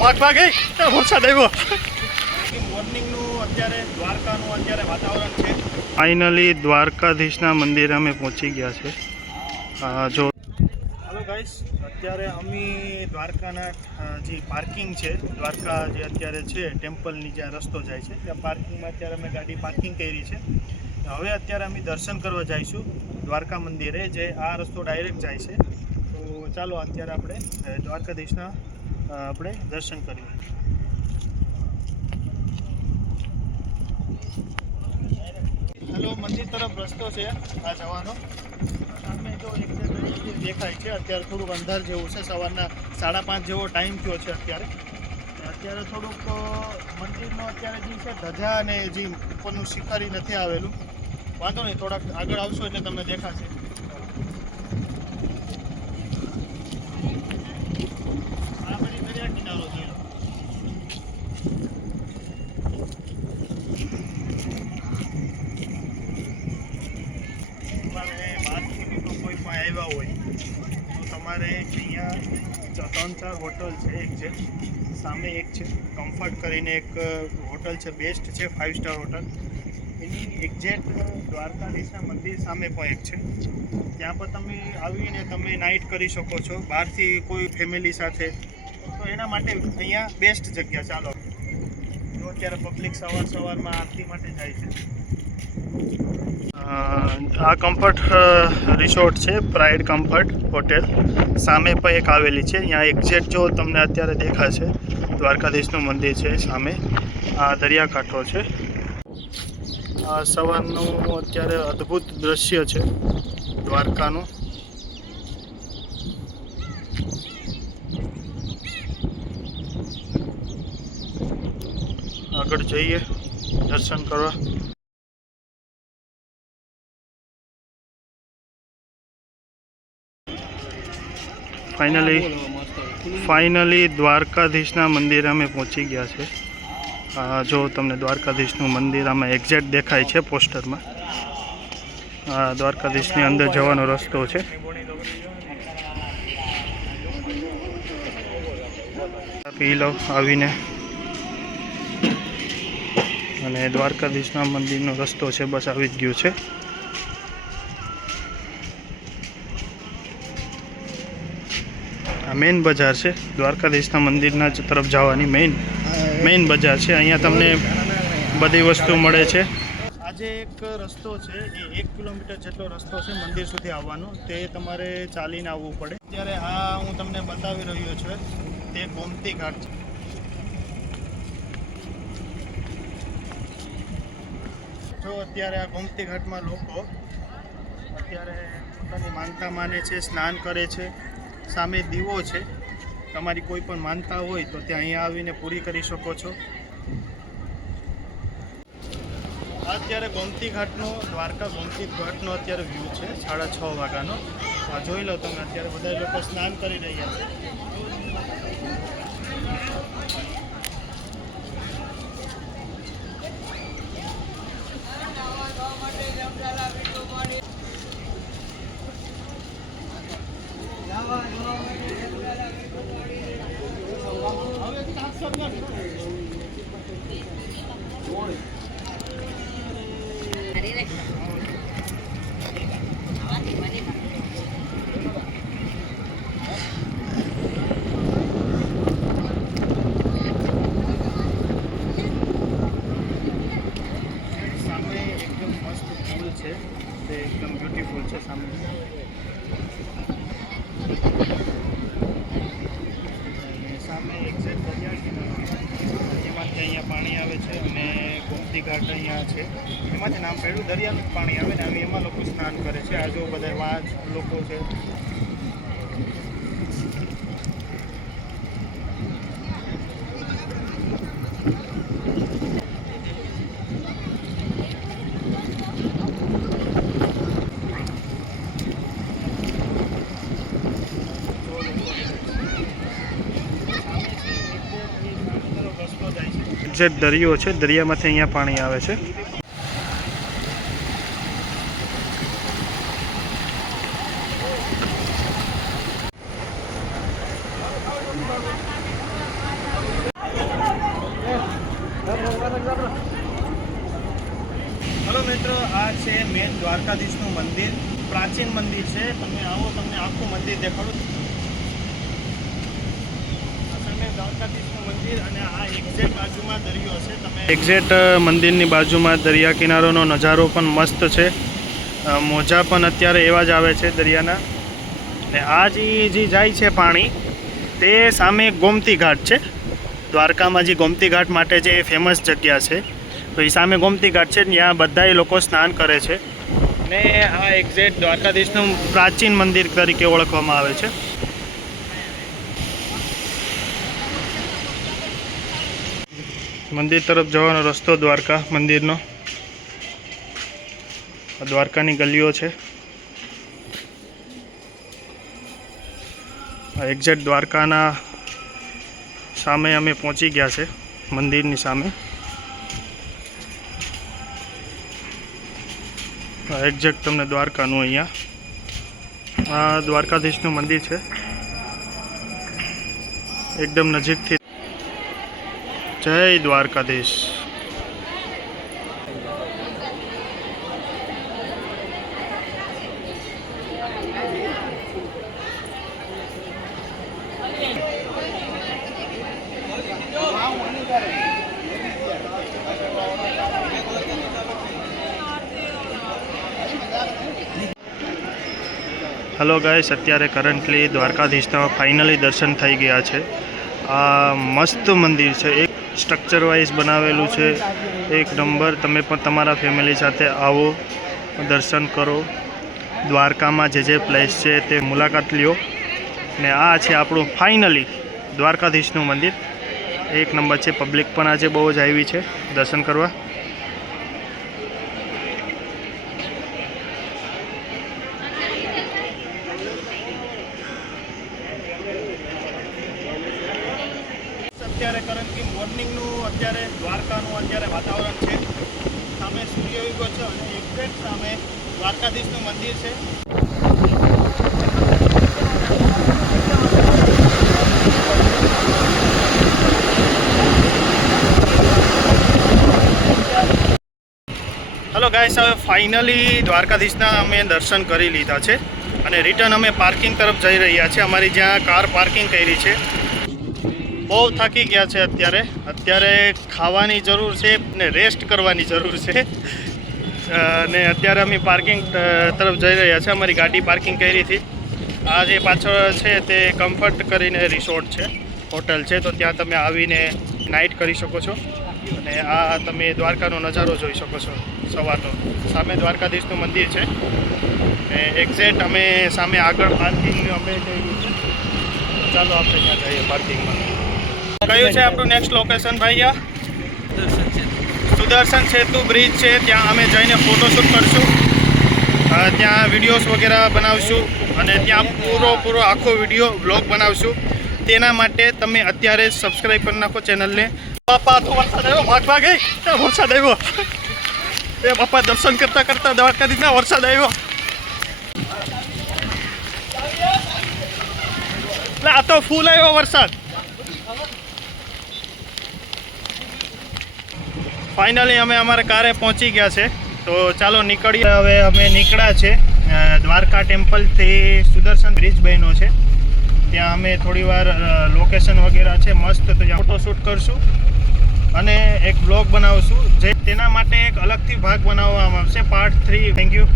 વાગવા ગઈ વરસાદ આવ્યો. મોર્નિંગનું અત્યારે દ્વારકાનું અત્યારે વાતાવરણ છે. ફાઇનલી દ્વારકાધીશના મંદિરે અમે પહોંચી ગયા છે. જો હાલો ગાઈસ, અત્યારે અમે દ્વારકાના જે પાર્કિંગ છે, દ્વારકા જે અત્યારે છે ટેમ્પલની જ્યાં રસ્તો જાય છે ત્યાં પાર્કિંગમાં અત્યારે અમે ગાડી પાર્કિંગ કરી છે. હવે અત્યારે અમે દર્શન કરવા જઈશું દ્વારકા મંદિરે, જે આ રસ્તો ડાયરેક્ટ જાય છે. તો ચાલો અત્યારે આપણે દ્વારકાધીશના આપણે દર્શન કરીએ. હેલો, મંદિર તરફ રસ્તો છે આ જવાનો. સામે જો એક દેખાય છે. અત્યારે થોડુંક અંધાર જેવું છે. સવારના 5:30 જેવો ટાઈમ થયો છે અત્યારે થોડુંક મંદિરનો અત્યારે જે છે ધજા અને જે ઉપરનું શિખરી નથી આવેલું. વાંધો નહીં, થોડાક આગળ આવશો એટલે તમને દેખાશે. આ બધી દરિયા કિનારો છે. આવ્યા હોય તો તમારે અહીંયા 3-4 હોટલ છે. એક છે સામે, એક છે કમ્ફર્ટ કરીને એક હોટલ છે, બેસ્ટ છે, 5 સ્ટાર હોટલ. એની એક્ઝેક્ટ દ્વારકાધીશના મંદિર સામે પણ એક છે. ત્યાં પર તમે આવીને તમે નાઇટ કરી શકો છો બહારથી કોઈ ફેમિલી સાથે. તો એના માટે અહીંયા બેસ્ટ જગ્યા. ચાલો, જો અત્યારે પબ્લિક સવારમાં આરતી માટે જાય છે. આ કમ્ફર્ટ રિસોર્ટ છે, પ્રાઇડ કમ્ફર્ટ હોટેલ. સામે પણ એક આવેલી છે. અહીંયા એક્ઝેક્ટ જો તમને અત્યારે દેખાશે દ્વારકાધીશનું મંદિર છે સામે. આ દરિયાકાંઠો છે. આ સવારનું અત્યારે અદ્ભુત દ્રશ્ય છે દ્વારકાનું. આગળ જઈએ દર્શન કરવા. ફાઇનલી દ્વારકાધીશના મંદિરે અમે પહોંચી ગયા છે. જો તમને દ્વારકાધીશનું મંદિર આમાં એક્ઝેક્ટ દેખાય છે પોસ્ટરમાં. દ્વારકાધીશની અંદર જવાનો રસ્તો છે. પી લો આવીને, અને દ્વારકાધીશના મંદિરનો રસ્તો છે બસ આવી જ ગયો છે. આ મેઇન બજાર છે દ્વારકાધીશના મંદિરના તરફ જવાની મેઇન બજાર છે. અહીંયા તમને બધી વસ્તુ મળે છે. આજે એક રસ્તો છે, એ 1 કિલોમીટર જેટલો રસ્તો છે મંદિર સુધી આવવાનો. તે તમારે ચાલીને આવવું પડે. અત્યારે આ હું તમને બતાવી રહ્યો છું તે ગોમતી ઘાટ છે. જો અત્યારે આ ગોમતી ઘાટમાં લોકો અત્યારે પોતાની માનતા માને છે, સ્નાન કરે છે. સામે દીવો છે. તમારી કોઈ પણ માનતા હોય તો ત્યાં અહીંયા આવીને પૂરી કરી શકો છો. અત્યારે ગોમતી ઘાટનો, દ્વારકા ગોમતી ઘાટનો અત્યારે વ્યૂ છે 6:30 વાગ્યાનો. આ જોઈ લો તમે, અત્યારે બધા લોકો સ્નાન કરી રહ્યા છે. તે એકદમ બ્યુટીફુલ છે સામે. સામે એક્ઝેક્ટ દરિયા કિનારો એમાંથી અહીંયા પાણી આવે છે અને ગોમતી ઘાટ અહીંયા છે. એમાંથી નામ પડ્યું, દરિયાનું પાણી આવે ને એમાં લોકો સ્નાન કરે છે. આ જો બધા વાંચ લોકો છે. એક્ઝેક્ટ દરિયો છે, દરિયામાંથી અહીંયા પાણી આવે છે. છે મેન દ્વારકાધીશનું મંદિર, પ્રાચીન મંદિર છે. તમે આવો, તમને આખું મંદિર દેખાડું. દ્વારકાધીશનું મંદિર અને આ એક્ઝેક્ટ બાજુમાં દરિયો છે. તમે એક્ઝેક્ટ મંદિરની બાજુમાં દરિયા કિનારોનો નજારો પણ મસ્ત છે. મોજા પણ અત્યારે એવા જ આવે છે દરિયાના. ને આ જે જાય છે પાણી, તે સામે ગોમતી ઘાટ છે. દ્વારકામાં જે ગોમતી ઘાટ માટે જે ફેમસ જગ્યા છે, તો એ સામે ગોમતી ઘાટ છે. ત્યાં બધાય લોકો સ્નાન કરે છે. ને આ એક્ઝેક્ટ દ્વારકાધીશનું પ્રાચીન મંદિર તરીકે ઓળખવામાં આવે છે. મંદિર તરફ જવાનો રસ્તો દ્વારકા મંદિરનો. દ્વારકાની ગલીઓ છે. એક્ઝેક્ટ દ્વારકાના સામે અમે પહોંચી ગયા છે, મંદિરની સામે. એક્ઝેક્ટ તમને દ્વારકાનું અહીંયા આ દ્વારકાધીશનું મંદિર છે, એકદમ નજીકથી. જય દ્વારકાધીશ. હેલો ગાઈસ, અત્યારે કરન્ટલી દ્વારકાધીશના ફાઇનલી દર્શન થઈ ગયા છે. આ મસ્ત મંદિર છે, એક સ્ટ્રક્ચર વાઇઝ બનાવેલું છે, એક નંબર. તમે પણ તમારા ફેમિલી સાથે આવો, દર્શન કરો, દ્વારકામાં જે પ્લેસ છે તે મુલાકાત લ્યો. ને આ છે આપણું ફાઇનલી દ્વારકાધીશનું મંદિર. એક નંબર છે. પબ્લિક પણ આજે બહુ જ આવી છે દર્શન કરવા. અત્યારે કરંટલી મોર્નિંગનું અત્યારે દ્વારકાનું અત્યારે વાતાવરણ છે. સામે સૂર્ય ઉગો છે અને એક્ઝેક્ટ સામે દ્વારકાધીશનું મંદિર છે. હેલો ગાઈસ, હવે ફાઇનલી દ્વારકાધીશના અમે દર્શન કરી લીધા છે અને રિટર્ન અમે પાર્કિંગ તરફ જઈ રહ્યા છીએ. અમારી જ્યાં કાર પાર્કિંગ કરી છે. બહુ થાકી ગયા છે અત્યારે ખાવાની જરૂર છે ને રેસ્ટ કરવાની જરૂર છે. ને અત્યારે અમે પાર્કિંગ તરફ જઈ રહ્યા છીએ. અમારી ગાડી પાર્કિંગ કરી હતી. આ જે પાછળ છે તે કમ્ફર્ટ કરીને રિસોર્ટ છે, હોટલ છે. તો ત્યાં તમે આવીને નાઇટ કરી શકો છો. અને આ તમે દ્વારકાનો નજારો જોઈ શકો છો સવારનો. સામે દ્વારકાધીશનું મંદિર છે. ને એક્ઝેક્ટ અમે સામે આગળ પાર્કિંગ અમે જઈએ છીએ. ચાલો આપણે ત્યાં જઈએ પાર્કિંગમાં. કયું છે આપણું નેક્સ્ટ લોકેશન ભાઈ? સુદર્શન સેતુ બ્રિજ છે. ત્યાં અમે જઈને ફોટોશૂટ કરશું, ત્યાં વિડીયોઝ વગેરે બનાવશું અને ત્યાં પૂરો આખો વિડીયો બ્લોગ બનાવશું. તેના માટે તમે અત્યારે સબસ્ક્રાઈબ કરી નાખો ચેનલને. બાપા તો વરસાદ આવ્યો, ભાગ વરસાદ આવ્યો. એ બાપા દર્શન કરતા દ્વારકાધીશના વરસાદ આવ્યો. એટલે આ તો ફૂલ આવ્યો વરસાદ. ફાઇનલી અમે અમારા કારે પહોંચી ગયા છે. તો ચાલો નીકળીએ. હવે અમે નીકળ્યા છે દ્વારકા ટેમ્પલથી. સુદર્શન બ્રિજ બન્યો છે, ત્યાં અમે થોડી વાર લોકેશન વગેરે છે મસ્ત, તો ત્યાં ફોટોશૂટ કરશું અને એક બ્લોગ બનાવશું. જે તેના માટે એક અલગથી ભાગ બનાવવામાં આવશે, પાર્ટ 3. Thank you.